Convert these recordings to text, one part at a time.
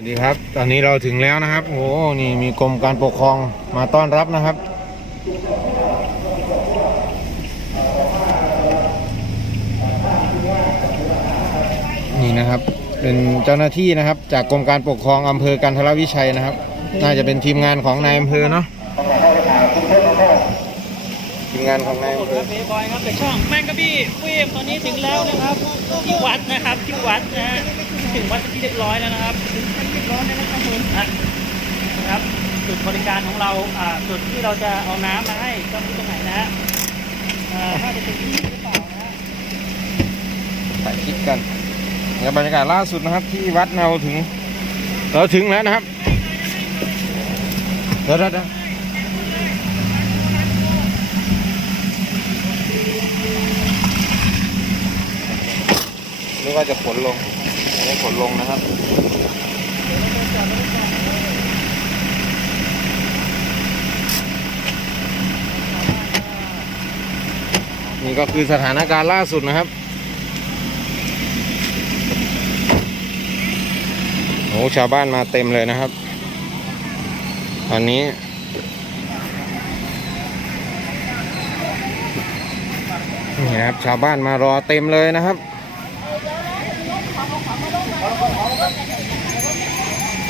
สวัสดีครับ ตอนนี้เราถึงแล้วนะครับ โอ้โห นี่มีกรมการปกครองมาต้อนรับนะครับ นี่นะครับ เป็นเจ้าหน้าที่นะครับ จากกรมการปกครองอำเภอกันทรวิชัยนะครับ น่าจะเป็นทีมงานของนายอำเภอเนาะ ทีมงานของนายอำเภอครับบย์บอยครับจากช่องแมงกะบี้เฟมตอนนี้ถึงแล้วนะครับที่วัดนะครับที่วัดนะฮะ ถึงวัดที่เรียบร้อยแล้วนะครับถึงวัดเรียบร้อยแล้วนะครับผมนะครับจุดบริการของเราอ่าจุดที่เราจะเอาน้ำมาให้ก็ไม่ตรงไหนนะฮะอ่าจะเป็นที่นี่หรือเปล่านะฮะถ่ายคลิปกันเนี่ยบรรยากาศล่าสุดนะครับ ที่วัดเราถึงเราถึงแล้วนะครับเดี๋ยวเดี๋ยวเดี๋ยวนึกว่าจะขนลง ไม่ได้ขนลงนะครับนี่ก็คือสถานการณ์ล่าสุดนะครับโอ้ชาวบ้านมาเต็มเลยนะครับ ตอนนี้ นี่นะครับ ชาวบ้านมารอเต็มเลยนะครับ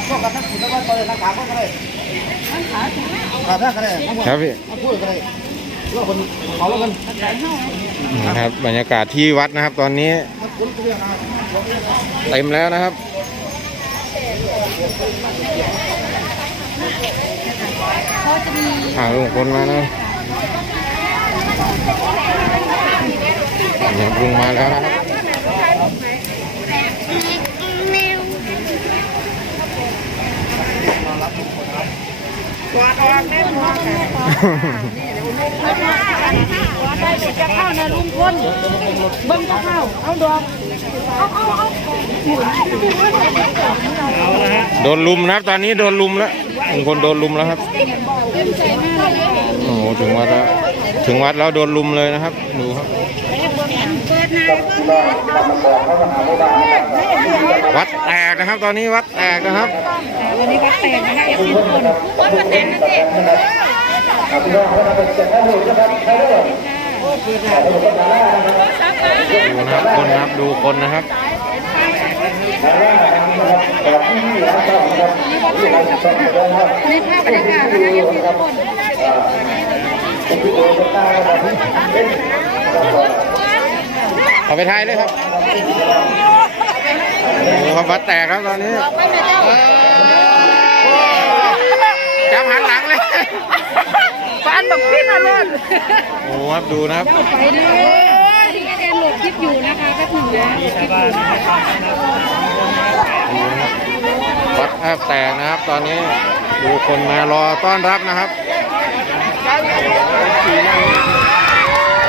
พวกกันทั้งขุนแล้วก็เปิดนักข่าวก็ได้ขาดได้ก็ได้ทั้งหมดครับพี่มาพูดก็ได้ว่าคนเขาแล้วกันนะครับบรรยากาศที่วัดนะครับ ตอนนี้เต็มแล้วนะครับอ่าลุงคนมานะเนี่ยลุงมาแล้วนะครับ ได้เด็กจะเข้านะลุงพลเบิ้งจะเข้า เอาดอกเอาเอาเอาเอาละฮะโดนลุมนะครับตอนนี้โดนลุมแล้วลุงคนโดนลุมแล้วครับโอ้โหถึงวัดแล้วถึงวัดแล้วโดนลุมเลยนะครับ ดูครับ เปิดนายเบิ้งวัดแตกนะครับ ตอนนี้วัดแตกนะครับวันนี้ก็แตกนะคะเอฟซีทุกคนคนมาแตกนะสิดูนะครับคนนะครับดูคนนะครับในภาพบรรยากาศนะคะเอฟซีทุกคน เอาไปถ่ายเลยครับดูครับวัดแตกครับตอนนี้จับหันหลังเลยฟันแบบพี่มาเลยโอ้โหครับดูนะครับไปเลยที่เอ็นโหลดคลิปอยู่นะคะแป๊บหนึ่งนะมีชาวบ้านนะครับดูนะครับวัดแทบแตกนะครับตอนนี้ดูคนมารอต้อนรับนะครับ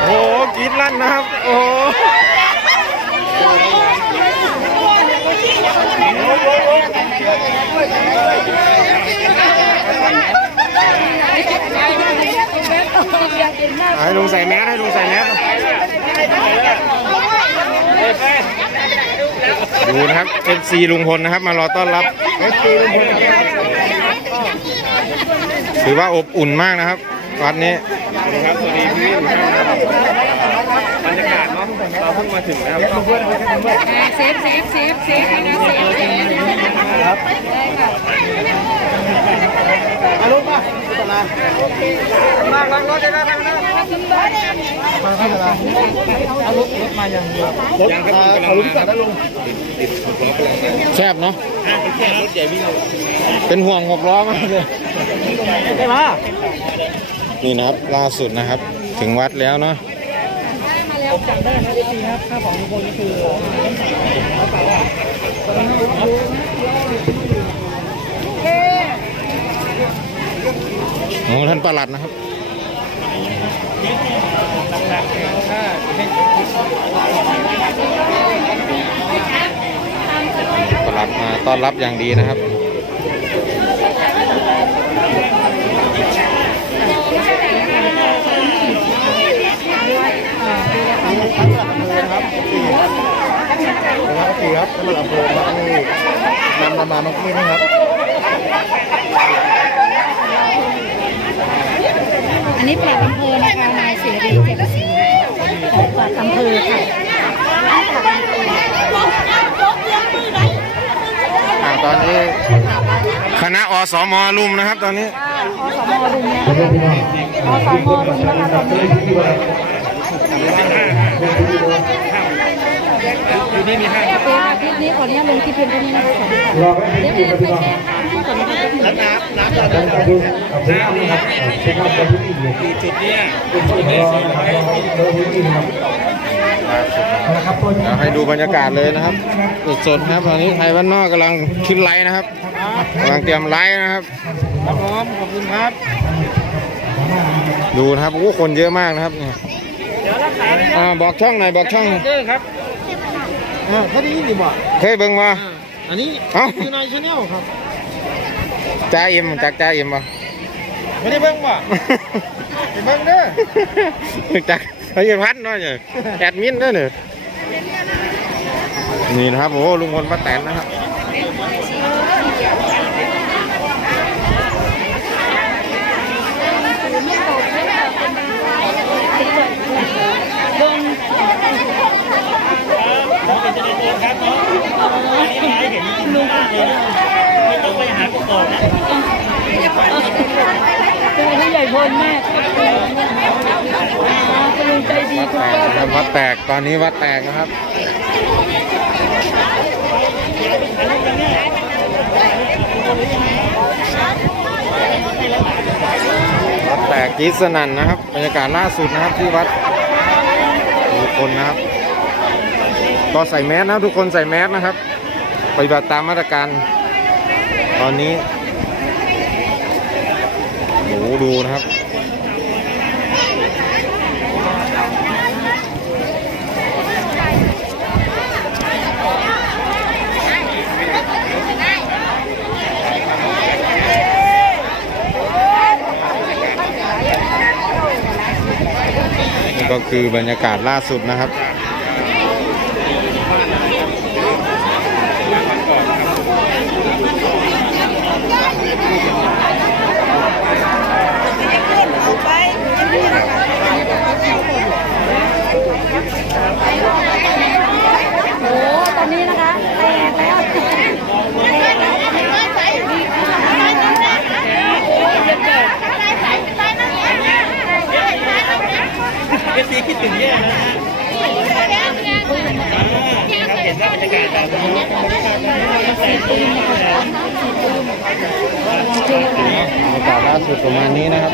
โอ้โหกรีดลั่นนะครับ โอ้โห ให้ลุงใส่แมสให้ลุงใส่แมสดูนะครับ FC ลุงพลนะครับ มารอต้อนรับ FC ลุงพลถือว่าอบอุ่นมากนะครับ วัดนี้สวัสดีครับสวัสดีพี่ทุกท่านนะครับบรรยากาศเนาะเราเพิ่งมาถึงนะครับเซฟเซฟเซฟเซฟนะเซฟเซฟครับได้ค่ะมาลุกมาตลาดมาลังรถได้แล้วนะมาข้างตลาดเอาลุกรถมาอย่างเดียวรถเอาลุกจัดได้ลุงแคบเนาะเป็นห่วงหกล้อมากเลยได้มา นี่นะครับล่าสุดนะครับ ถึงวัดแล้วเนาะมาแล้วจับได้นะพี่ครับค่าของลุงพลก็คือของท่านประหลัดนะครับประหลัดมาต้อนรับอย่างดีนะครับ นะครับสี่ครับสำหรับอำเภอครับนี่นำมามาเมื่อกี้นะครับ อันนี้ปลัดอำเภอนะคะนายเสรีเจ็ดสีของปลัดอำเภอค่ะอ่าตอนนี้ คณะอสมลุมนะครับ ตอนนี้อสมรุมนะคะอสมรุมนะคะตอนนี้ อยู่นี่มีห้าเดี๋ยวคลิปนี้ขออนุญาตลงคลิปเพียงเท่านี้นะคะสวัสดีค่ะเดี๋ยวเดี๋ยวไปแก้ทางให้ก่อนนะคะแล้วน้ำน้ำเราจะดูเอาไปเอาครับเป็นน้ำเป็นที่ดีสี่จุดเนี่ยเป็นที่ดีครับนะครับเดี๋ยวให้ดูบรรยากาศเลยนะครับสดๆนะครับตอนนี้ไทยบ้านนอกกำลังขึ้นไลฟ์นะครับกำลังเตรียมไลฟ์นะครับครับผมขอบคุณครับ ดูนะครับโอ้โหคนเยอะมากนะครับเนี่ยเดี๋ยวรักษาเลยนะอ่าบอกช่องหน่อยบอกช่องหน่อยเด้อครับ อ่าเขาได้ยินดีบ่เคยเบิ่งมาอันนี้เอ้าคือนายชาแนลครับจ้าเอ็มจากจ้าเอ็มปะไม่ได้เบิ่งบ่ไปเบิ่งเด้อจากเขาจะพัดเนาะเนี่ยแอดมินเด้วยเนี่ยนี่นะครับโอ้โหลุงพลป้าแตนนะครับ เดิน น้องเป็นเจริญเจริญครับน้องอันนี้มาให้เห็นจริงๆมากเลยนะไม่ต้องไปหาประกอบนะ เจอผู้ใหญ่ พลมากคุณลุงใจดีทุกแตท่ากนะครับวัดแตกตอนนี้วัดแตกนะครับวัดแตกกีสนันนะครับบรรยากาศล่าสุดนะครับที่วัดทุกคนนะครับ ก็ใส่แมสนะทุกคนใส่แมสนะครับปฏิบัติตามมาตรการ ตอนนี้ ดูนะครับนี่ก็คือบรรยากาศล่าสุดนะครับ โอ้ตอนนี้นะคะแตกแล้วเอฟซีคิดถึงแย่นะครับเห็นว่าบรรยากาศแบบนี้ตั้งแต่ต้นปีแล้วบรรยากาศล่าสุดประมาณนี้นะครับ